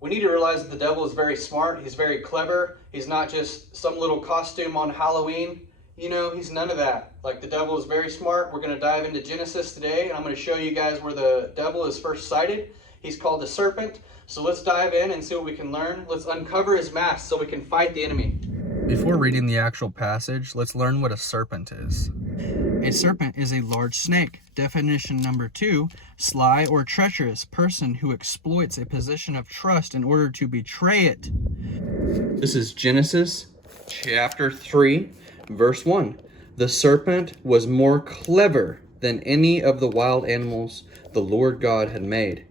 We need to realize that the devil is very smart. He's very clever. He's not just some little costume on Halloween. He's none of that. Like, the devil is very smart. We're going to dive into Genesis today, and I'm going to show you guys where the devil is first sighted. He's called the serpent. So let's dive in and see what we can learn. Let's uncover his mask so we can fight the enemy. Before reading the actual passage, let's learn what a serpent is. A serpent is a large snake. Definition number 2, sly or treacherous person who exploits a position of trust in order to betray it. This is Genesis chapter 3, verse 1. The serpent was more clever than any of the wild animals the Lord God had made.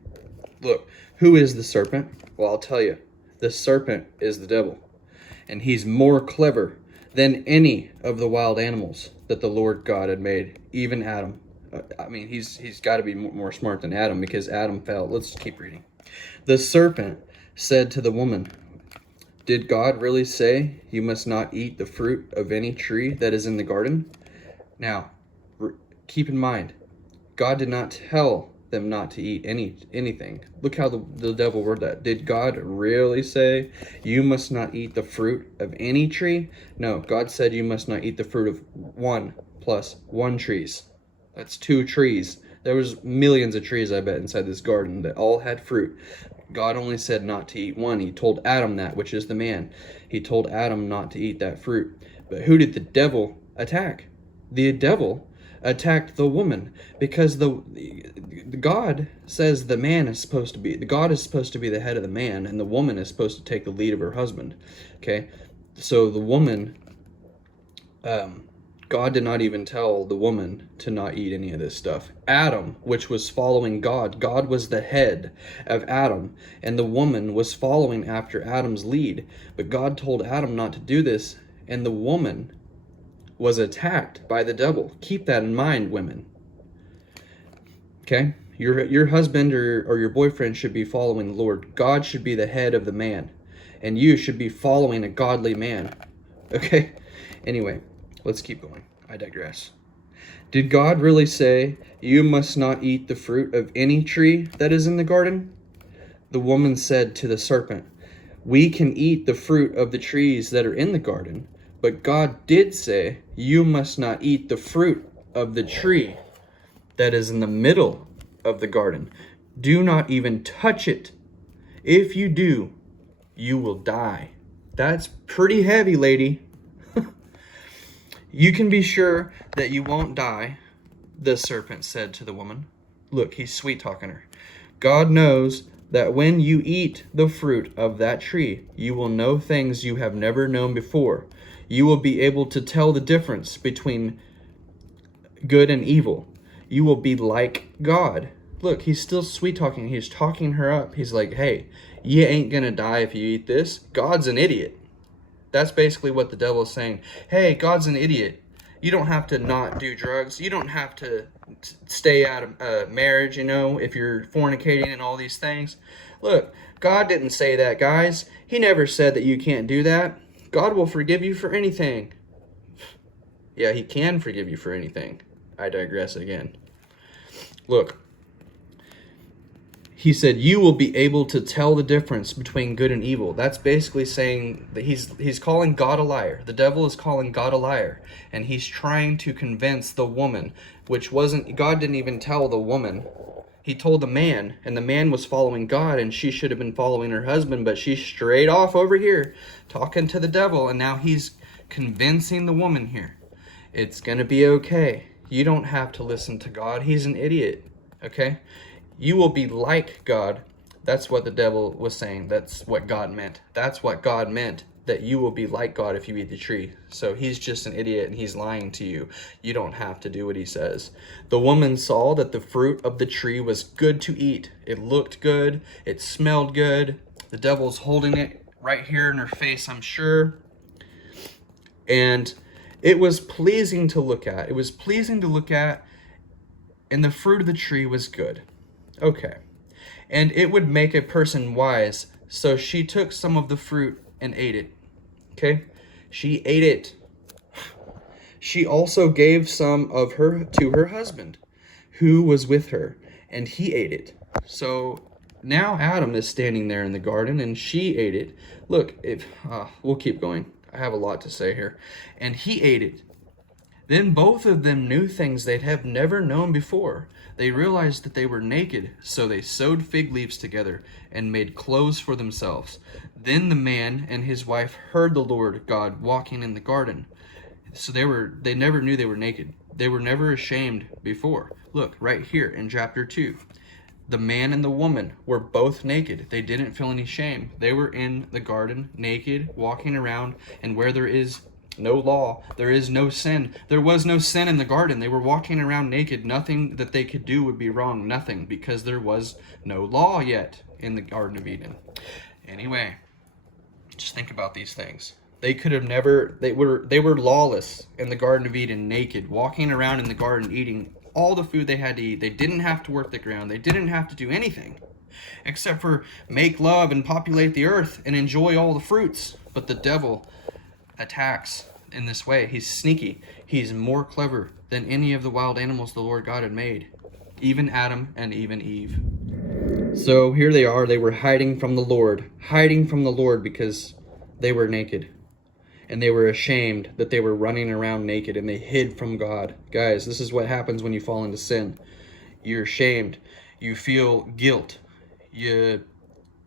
Look, who is the serpent? Well, I'll tell you. The serpent is the devil. And he's more clever than any of the wild animals that the Lord God had made, even Adam. He's got to be more smart than Adam because Adam fell. Let's keep reading. The serpent said to the woman, "Did God really say you must not eat the fruit of any tree that is in the garden?" Now, keep in mind, God did not tell them not to eat anything. Look how the devil worded that. Did God really say you must not eat the fruit of any tree? No, God said you must not eat the fruit of 1 plus 1 trees. That's 2 trees. There was millions of trees, I bet, inside this garden that all had fruit. God only said not to eat 1. He told Adam that, which is the man. He told Adam not to eat that fruit. But who did the devil attack? The devil attacked the woman because the God says the God is supposed to be the head of the man, and the woman is supposed to take the lead of her husband. Okay, so the woman, God did not even tell the woman to not eat any of this stuff. Adam, which was following God was the head of Adam, and the woman was following after Adam's lead. But God told Adam not to do this, and the woman was attacked by the devil. Keep that in mind, women. Okay? Your husband or your boyfriend should be following the Lord. God should be the head of the man. And you should be following a godly man. Okay? Anyway, let's keep going. I digress. Did God really say, you must not eat the fruit of any tree that is in the garden? The woman said to the serpent, we can eat the fruit of the trees that are in the garden, but God did say, you must not eat the fruit of the tree that is in the middle of the garden. Do not even touch it. If you do, you will die. That's pretty heavy, lady. You can be sure that you won't die, the serpent said to the woman. Look, he's sweet-talking her. God knows that when you eat the fruit of that tree, you will know things you have never known before. You will be able to tell the difference between good and evil. You will be like God. Look, he's still sweet-talking. He's talking her up. He's like, hey, you ain't gonna die if you eat this. God's an idiot. That's basically what the devil is saying. Hey, God's an idiot. You don't have to not do drugs. You don't have to stay out of marriage, if you're fornicating and all these things. Look, God didn't say that, guys. He never said that you can't do that. God will forgive you for anything. Yeah, he can forgive you for anything. I digress again. Look, he said you will be able to tell the difference between good and evil. That's basically saying that he's calling God a liar. The devil is calling God a liar, and he's trying to convince the woman, which wasn't, God didn't even tell the woman. He told the man, and the man was following God, and she should have been following her husband, but she's straight off over here talking to the devil, and now he's convincing the woman here. It's going to be okay. You don't have to listen to God. He's an idiot, okay? You will be like God. That's what the devil was saying. That's what God meant. That's what God meant, that you will be like God if you eat the tree. So he's just an idiot and he's lying to you. You don't have to do what he says. The woman saw that the fruit of the tree was good to eat. It looked good. It smelled good. The devil's holding it right here in her face, I'm sure. And it was pleasing to look at. It was pleasing to look at, and the fruit of the tree was good. Okay. And it would make a person wise. So she took some of the fruit and ate it. Okay? She ate it. She also gave some of her to her husband, who was with her, and he ate it. So Now Adam is standing there in the garden, and she ate it. Look, we'll keep going. I have a lot to say here. And he ate it. Then both of them knew things they'd have never known before. They realized that they were naked, so they sewed fig leaves together and made clothes for themselves. Then the man and his wife heard the Lord God walking in the garden. So they never knew they were naked. They were never ashamed before. Look, right here in chapter 2. The man and the woman were both naked. They didn't feel any shame. They were in the garden, naked, walking around, and where there is no law, there is no sin. There was no sin in the garden. They were walking around naked. Nothing that they could do would be wrong. Nothing, because there was no law yet in the Garden of Eden. Anyway, just think about these things. They could have never, they were lawless in the Garden of Eden, naked, walking around in the garden, eating all the food they had to eat. They didn't have to work the ground. They didn't have to do anything except for make love and populate the earth and enjoy all the fruits. But the devil attacks in this way. He's sneaky. He's more clever than any of the wild animals the Lord God had made, even Adam and even Eve. So here they are. They were hiding from the Lord because they were naked. And they were ashamed that they were running around naked, and they hid from God. Guys, this is what happens when you fall into sin. You're ashamed. You feel guilt.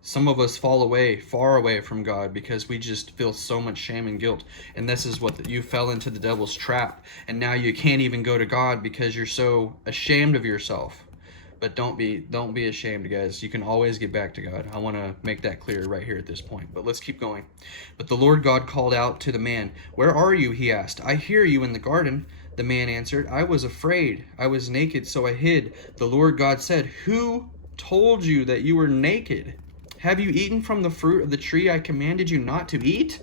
Some of us fall far away from God because we just feel so much shame and guilt. And this is what you fell into the devil's trap. And now you can't even go to God because you're so ashamed of yourself. But don't be ashamed, guys. You can always get back to God. I want to make that clear right here at this point. But let's keep going. But the Lord God called out to the man. "Where are you?" he asked. "I hear you in the garden." The man answered, "I was afraid. I was naked, so I hid." The Lord God said, "Who told you that you were naked? Have you eaten from the fruit of the tree I commanded you not to eat?"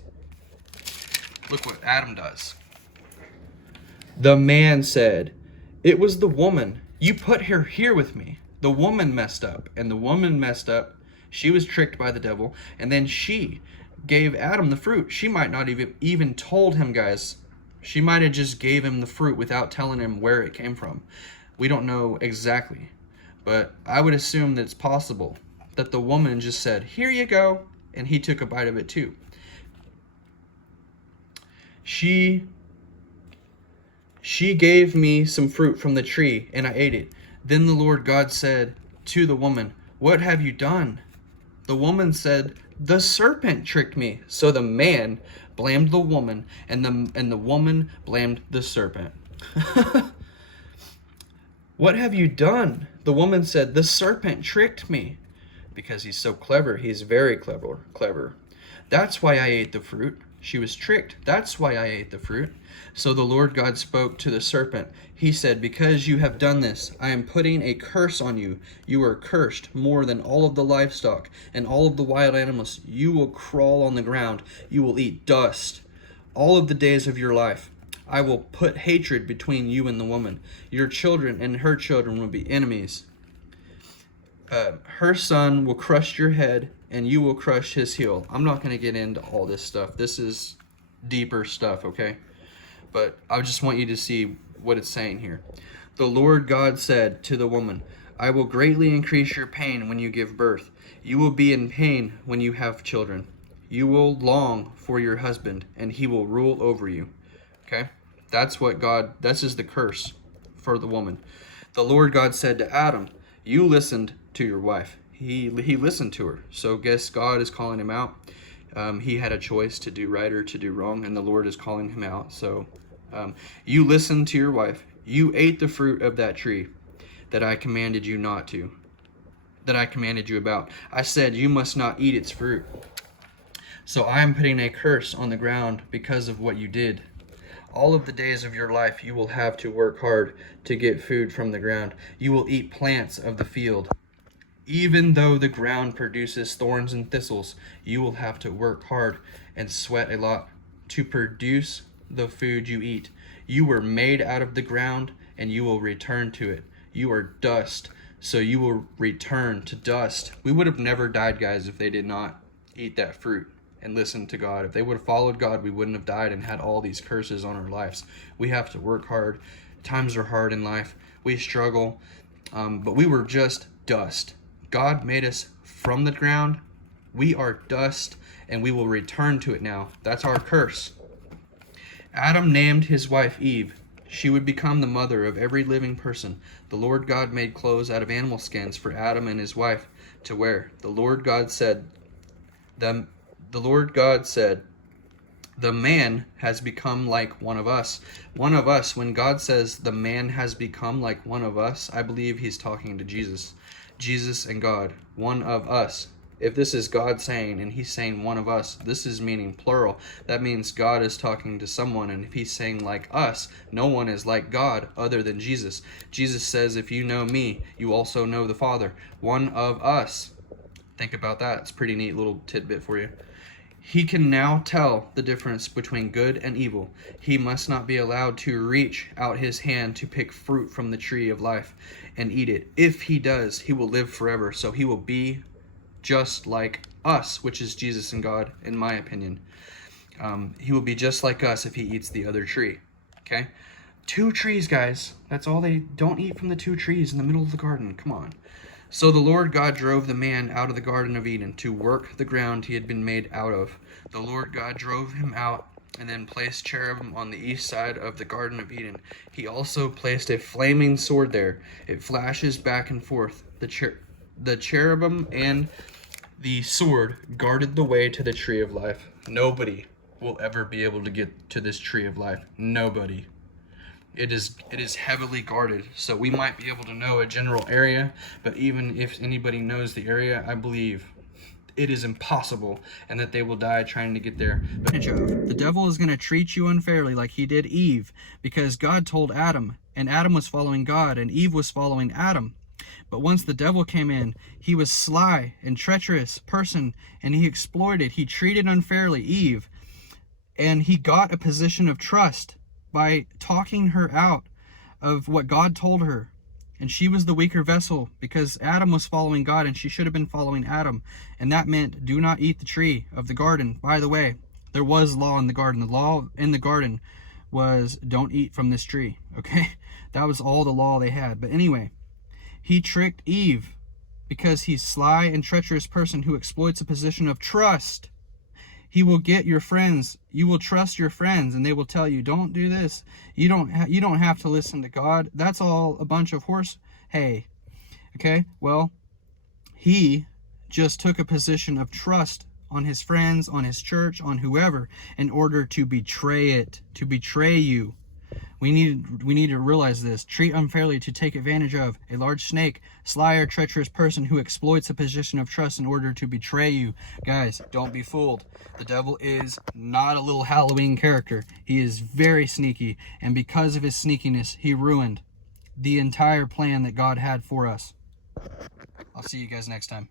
Look what Adam does. The man said, "It was the woman. You put her here with me." The woman messed up, and the woman messed up. She was tricked by the devil, and then she gave Adam the fruit. She might not even told him, guys. She might have just gave him the fruit without telling him where it came from. We don't know exactly, but I would assume that it's possible that the woman just said, "Here you go," and he took a bite of it too. She gave me some fruit from the tree, and I ate it. Then the Lord God said to the woman, "What have you done?" The woman said, "The serpent tricked me." So the man blamed the woman, and the woman blamed the serpent. "What have you done?" The woman said, "The serpent tricked me." Because he's so clever, he's very clever. "That's why I ate the fruit." She was tricked. "That's why I ate the fruit." So the Lord God spoke to the serpent. He said, "Because you have done this, I am putting a curse on you. You are cursed more than all of the livestock and all of the wild animals. You will crawl on the ground. You will eat dust all of the days of your life. I will put hatred between you and the woman. Your children and her children will be enemies. Her son will crush your head, and you will crush his heel." I'm not going to get into all this stuff. This is deeper stuff, okay? But I just want you to see what it's saying here. The Lord God said to the woman, "I will greatly increase your pain when you give birth. You will be in pain when you have children. You will long for your husband, and he will rule over you." Okay? This is the curse for the woman. The Lord God said to Adam, "You listened to your wife." He listened to her. So guess God is calling him out. He had a choice to do right or to do wrong, and the Lord is calling him out. So you listened to your wife. You ate the fruit of that tree that I commanded you not to, that I commanded you about. I said you must not eat its fruit. So I am putting a curse on the ground because of what you did. All of the days of your life you will have to work hard to get food from the ground. You will eat plants of the field. Even though the ground produces thorns and thistles, you will have to work hard and sweat a lot to produce the food you eat. You were made out of the ground, and you will return to it. You are dust, so you will return to dust. We would have never died, guys, if they did not eat that fruit and listen to God. If they would have followed God, we wouldn't have died and had all these curses on our lives. We have to work hard. Times are hard in life. We struggle, but we were just dust. God made us from the ground. We are dust, and we will return to it now. That's our curse. Adam named his wife Eve. She would become the mother of every living person. The Lord God made clothes out of animal skins for Adam and his wife to wear. The Lord God said, the Lord God said, the man has become like one of us. One of us, when God says the man has become like one of us, I believe he's talking to Jesus. Jesus and God, one of us. If this is God saying, and he's saying one of us, this is meaning plural. That means God is talking to someone, and if he's saying like us, no one is like God other than Jesus. Jesus says, if you know me, you also know the Father. One of us. Think about that. It's a pretty neat little tidbit for you. He can now tell the difference between good and evil. He must not be allowed to reach out his hand to pick fruit from the tree of life and eat it. If he does, he will live forever. So he will be just like us, which is Jesus and God, in my opinion. He will be just like us if he eats the other tree. Okay? 2 trees, guys. That's all they don't eat from the 2 trees in the middle of the garden. Come on. So the Lord God drove the man out of the Garden of Eden to work the ground he had been made out of. The Lord God drove him out and then placed cherubim on the east side of the Garden of Eden. He also placed a flaming sword there. It flashes back and forth. The cherubim and the sword guarded the way to the tree of life. Nobody will ever be able to get to this tree of life. Nobody. It is heavily guarded, so we might be able to know a general area, but even if anybody knows the area, I believe it is impossible, and that they will die trying to get there. But the devil is going to treat you unfairly like he did Eve, because God told Adam, and Adam was following God, and Eve was following Adam. But once the devil came in, he was sly and treacherous person, and he exploited, he treated unfairly Eve, and he got a position of trust by talking her out of what God told her. And she was the weaker vessel because Adam was following God and she should have been following Adam. And that meant do not eat the tree of the garden. By the way, there was law in the garden. The law in the garden was don't eat from this tree. Okay? That was all the law they had. But anyway, he tricked Eve because he's sly and treacherous person who exploits a position of trust. He will get your friends. You will trust your friends, and they will tell you, "Don't do this. You don't have to listen to God. That's all a bunch of horse hay." Okay? Well, he just took a position of trust on his friends, on his church, on whoever, in order to betray it, to betray you. We need to realize this. Treat unfairly to take advantage of a large snake, sly or treacherous person who exploits a position of trust in order to betray you. Guys, don't be fooled. The devil is not a little Halloween character. He is very sneaky, and because of his sneakiness, he ruined the entire plan that God had for us. I'll see you guys next time.